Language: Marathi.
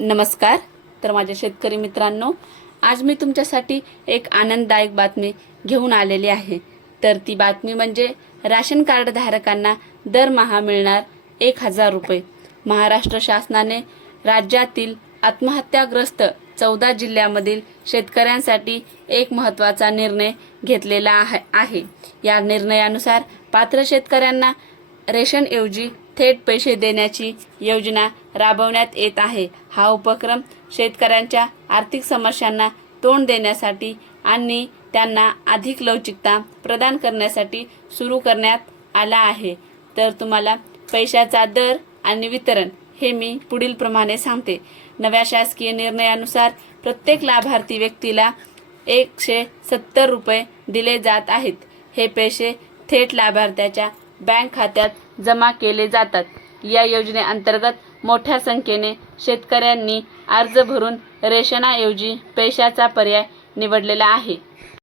नमस्कार. तर माझ्या शेतकरी मित्रांनो, आज मी तुमच्यासाठी एक आनंददायक बातमी घेऊन आलेली आहे. तर ती बातमी म्हणजे राशन कार्ड धारकांना दरमहा मिळणार 1000 रुपये. महाराष्ट्र शासनाने राज्यातील आत्महत्याग्रस्त 14 जिल्ह्यामधील शेतकऱ्यांसाठी एक महत्त्वाचा निर्णय घेतलेला आहे. या निर्णयानुसार पात्र शेतकऱ्यांना रेशनऐवजी थेट पैसे देण्याची योजना राबवण्यात येत आहे. हा उपक्रम शेतकऱ्यांच्या आर्थिक समस्यांना तोंड देण्यासाठी आणि त्यांना अधिक लवचिकता प्रदान करण्यासाठी सुरू करण्यात आला आहे. तर तुम्हाला पैशाचा दर आणि वितरण हे मी पुढील प्रमाणे सांगते. नव्या शासकीय निर्णयानुसार प्रत्येक लाभार्थी व्यक्तीला 170 रुपये दिले जात आहेत. हे पैसे थेट लाभार्थ्याच्या बँक खात्यात जमा केले जातात. या योजनेअंतर्गत मोठ्या संख्येने शेतकऱ्यांनी अर्ज भरून रेशनाऐवजी पैशाचा पर्याय निवडलेला आहे.